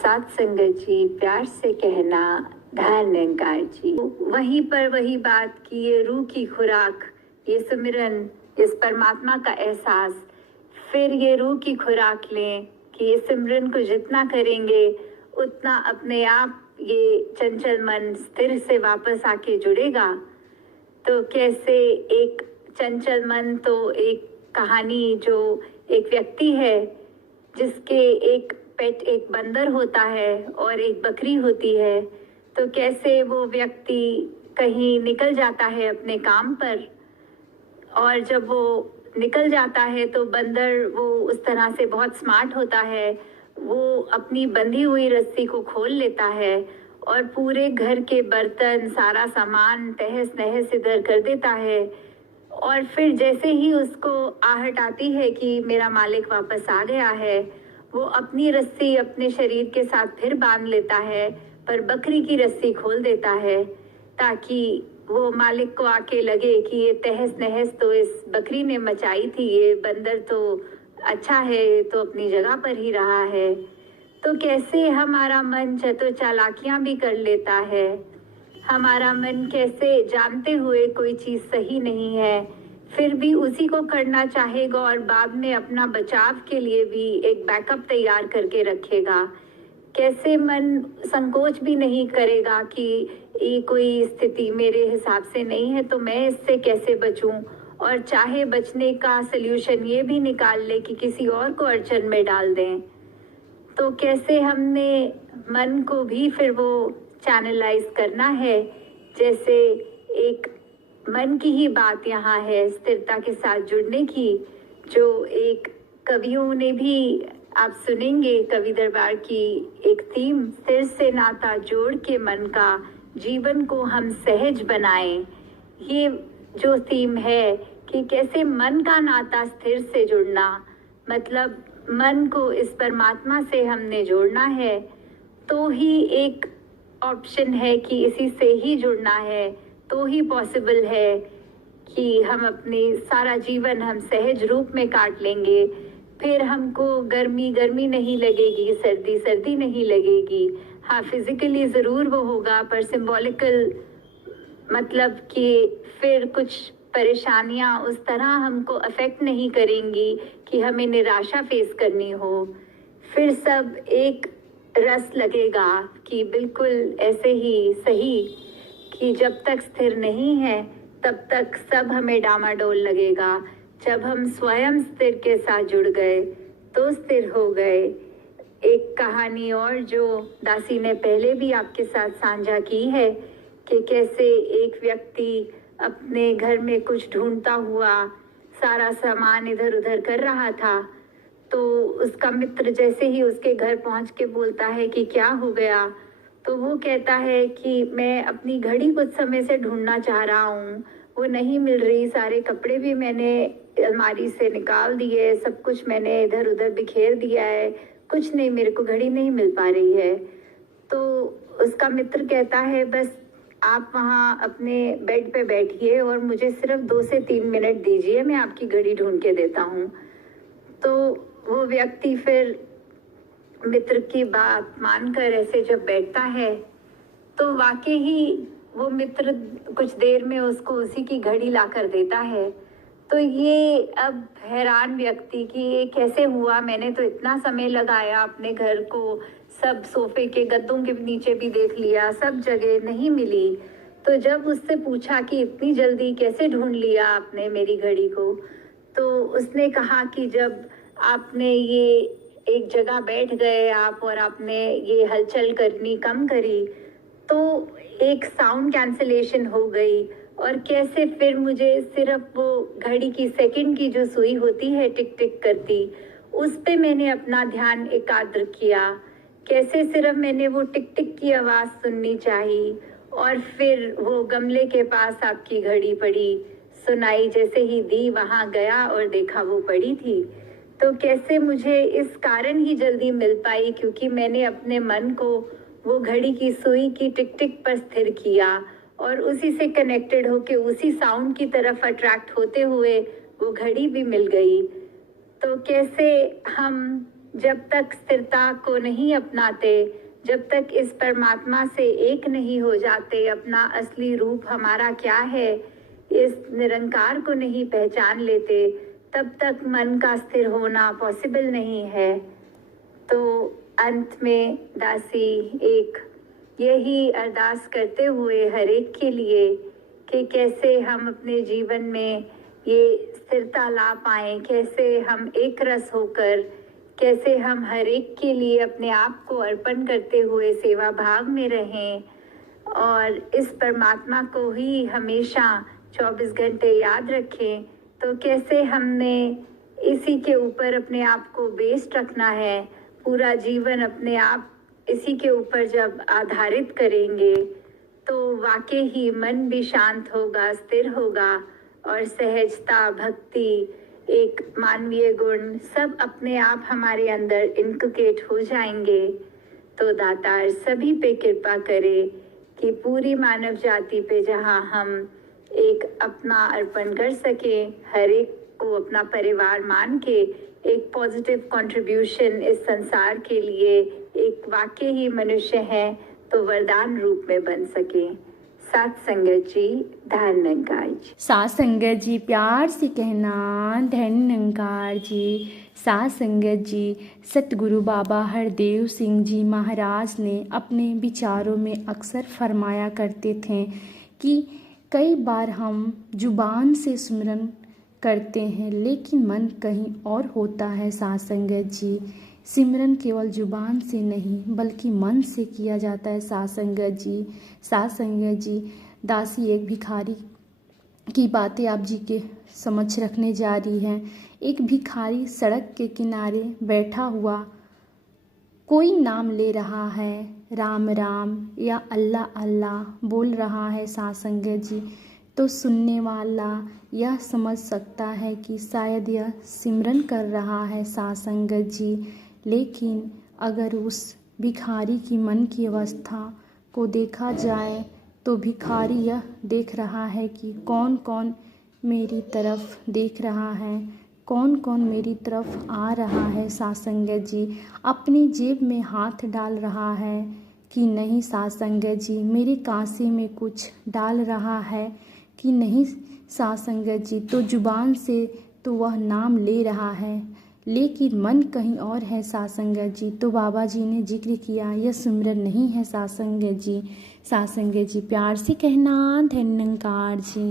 साथ संगत जी, प्यार से कहना, ध्यान निरंकार जी। वहीं पर वही बात कि ये रूह की खुराक, ये सुमिरन, इस परमात्मा का एहसास, फिर ये रूह की खुराक लें कि ये सिमरन को जितना करेंगे उतना अपने आप ये चंचल मन स्थिर से वापस आके जुड़ेगा। तो कैसे एक चंचल मन तो एक कहानी, जो एक व्यक्ति है जिसके एक पेट, एक बंदर होता है और एक बकरी होती है, तो कैसे वो व्यक्ति कहीं निकल जाता है अपने काम पर, और जब वो निकल जाता है तो बंदर वो उस तरह से बहुत स्मार्ट होता है, वो अपनी बंधी हुई रस्सी को खोल लेता है और पूरे घर के बर्तन, सारा सामान तहस नहस इधर कर देता है। और फिर जैसे ही उसको आहट आती है कि मेरा मालिक वापस आ गया है, वो अपनी रस्सी अपने शरीर के साथ फिर बांध लेता है, पर बकरी की रस्सी खोल देता है ताकि वो मालिक को आके लगे कि ये तहस नहस तो इस बकरी ने मचाई थी, ये बंदर तो अच्छा है, तो अपनी जगह पर ही रहा है। तो कैसे हमारा मन चतुर चालाकियां भी कर लेता है। हमारा मन कैसे जानते हुए कोई चीज सही नहीं है, फिर भी उसी को करना चाहेगा और बाद में अपना बचाव के लिए भी एक बैकअप तैयार करके रखेगा। कैसे मन संकोच भी नहीं करेगा कि ये कोई स्थिति मेरे हिसाब से नहीं है, तो मैं इससे कैसे बचूं, और चाहे बचने का सल्यूशन ये भी निकाल ले कि किसी और को अड़चन में डाल दें। तो कैसे हमने मन को भी फिर वो चैनलाइज करना है, जैसे एक मन की ही बात यहाँ है स्थिरता के साथ जुड़ने की, जो एक कवियों ने भी आप सुनेंगे कवि दरबार की एक थीम, स्थिर से नाता जोड़ के मन का, जीवन को हम सहज बनाएं। ये जो थीम है कि कैसे मन का नाता स्थिर से जुड़ना, मतलब मन को इस परमात्मा से हमने जोड़ना है, तो ही एक ऑप्शन है कि इसी से ही जुड़ना है, तो ही पॉसिबल है कि हम अपनी सारा जीवन हम सहज रूप में काट लेंगे। फिर हमको गर्मी गर्मी नहीं लगेगी, सर्दी सर्दी नहीं लगेगी। हाँ, फिजिकली ज़रूर वो होगा, पर सिंबॉलिकल मतलब कि फिर कुछ परेशानियां उस तरह हमको अफेक्ट नहीं करेंगी कि हमें निराशा फेस करनी हो। फिर सब एक रस लगेगा कि बिल्कुल ऐसे ही सही कि जब तक स्थिर नहीं है तब तक सब हमें डामाडोल लगेगा। जब हम स्वयं स्थिर के साथ जुड़ गए तो स्थिर हो गए। एक कहानी और जो दासी ने पहले भी आपके साथ साझा की है कि कैसे एक व्यक्ति अपने घर में कुछ ढूंढता हुआ सारा सामान इधर उधर कर रहा था, तो उसका मित्र जैसे ही उसके घर पहुंच के बोलता है कि क्या हो गया, तो वो कहता है कि मैं अपनी घड़ी कुछ समय से ढूंढना चाह रहा हूँ, वो नहीं मिल रही, सारे कपड़े भी मैंने अलमारी से निकाल दिए, सब कुछ मैंने इधर उधर बिखेर दिया है, कुछ नहीं, मेरे को घड़ी नहीं मिल पा रही है। तो उसका मित्र कहता है बस आप वहाँ अपने बेड पे बैठिए और मुझे सिर्फ 2 से 3 मिनट दीजिए, मैं आपकी घड़ी ढूंढ के देता हूँ। तो वो व्यक्ति फिर मित्र की बात मानकर ऐसे जब बैठता है तो वाकई ही वो मित्र कुछ देर में उसको उसी की घड़ी ला कर देता है। तो ये अब हैरान व्यक्ति कि ये कैसे हुआ, मैंने तो इतना समय लगाया अपने घर को, सब सोफे के गद्दों के नीचे भी देख लिया, सब जगह नहीं मिली। तो जब उससे पूछा कि इतनी जल्दी कैसे ढूंढ लिया आपने मेरी घड़ी को, तो उसने कहा कि जब आपने ये एक जगह बैठ गए आप और आपने ये हलचल करनी कम करी, तो एक साउंड कैंसलेशन हो गई, और कैसे फिर मुझे सिर्फ वो घड़ी की सेकंड की जो सुई होती है टिक टिक करती, उस पे मैंने अपना ध्यान एकाग्र किया। कैसे सिर्फ मैंने वो टिक टिक की आवाज़ सुननी चाहिए, और फिर वो गमले के पास आपकी घड़ी पड़ी सुनाई, जैसे ही दी वहाँ गया और देखा वो पड़ी थी। तो कैसे मुझे इस कारण ही जल्दी मिल पाई क्योंकि मैंने अपने मन को वो घड़ी की सुई की टिक टिक पर स्थिर किया और उसी से कनेक्टेड होके उसी साउंड की तरफ अट्रैक्ट होते हुए वो घड़ी भी मिल गई। तो कैसे हम जब तक स्थिरता को नहीं अपनाते, जब तक इस परमात्मा से एक नहीं हो जाते, अपना असली रूप हमारा क्या है इस निरंकार को नहीं पहचान लेते, तब तक मन का स्थिर होना पॉसिबल नहीं है। तो अंत में दासी एक यही अरदास करते हुए हर एक के लिए कि कैसे हम अपने जीवन में ये स्थिरता ला पाएं, कैसे हम एक रस होकर, कैसे हम हर एक के लिए अपने आप को अर्पण करते हुए सेवा भाव में रहें और इस परमात्मा को ही हमेशा 24 घंटे याद रखें। तो कैसे हमने इसी के ऊपर अपने आप को बेस्ड रखना है, पूरा जीवन अपने आप इसी के ऊपर जब आधारित करेंगे तो वाकई ही मन भी शांत होगा, स्थिर होगा और सहजता, भक्ति, एक मानवीय गुण सब अपने आप हमारे अंदर इनककेट हो जाएंगे। तो दातार सभी पे कृपा करे कि पूरी मानव जाति पे जहाँ हम एक अपना अर्पण कर सके, हर एक को अपना परिवार मान के एक पॉजिटिव कंट्रीब्यूशन इस संसार के लिए एक वाकई ही मनुष्य है तो वरदान रूप में बन सके। सात संगत जी, धन निरंकार जी। सात संगत जी प्यार से कहना धन निरंकार जी। सात संगत जी, सतगुरु बाबा हरदेव सिंह जी महाराज ने अपने विचारों में अक्सर फरमाया करते थे कि कई बार हम जुबान से सुमिरन करते हैं लेकिन मन कहीं और होता है। सात संगत जी, सिमरन केवल जुबान से नहीं बल्कि मन से किया जाता है। सात संगत जी, सात संगत जी, दासी एक भिखारी की बातें आप जी के समक्ष रखने जा रही हैं। एक भिखारी सड़क के किनारे बैठा हुआ कोई नाम ले रहा है, राम राम या अल्लाह अल्लाह बोल रहा है। सात संगत जी, तो सुनने वाला यह समझ सकता है कि शायद यह सिमरन कर रहा है। सात संगत जी, लेकिन अगर उस भिखारी की मन की अवस्था को देखा जाए तो भिखारी यह देख रहा है कि कौन कौन मेरी तरफ देख रहा है, कौन कौन मेरी तरफ आ रहा है। सात संगत जी, अपनी जेब में हाथ डाल रहा है कि नहीं। सात संगत जी, मेरे कांसे में कुछ डाल रहा है कि नहीं। सात संगत जी, तो जुबान से तो वह नाम ले रहा है लेकिन मन कहीं और है। सात संगत जी, तो बाबा जी ने जिक्र किया यह सिमरन नहीं है। सात संगत जी, सात संगत जी प्यार से कहना धन निरंकार जी।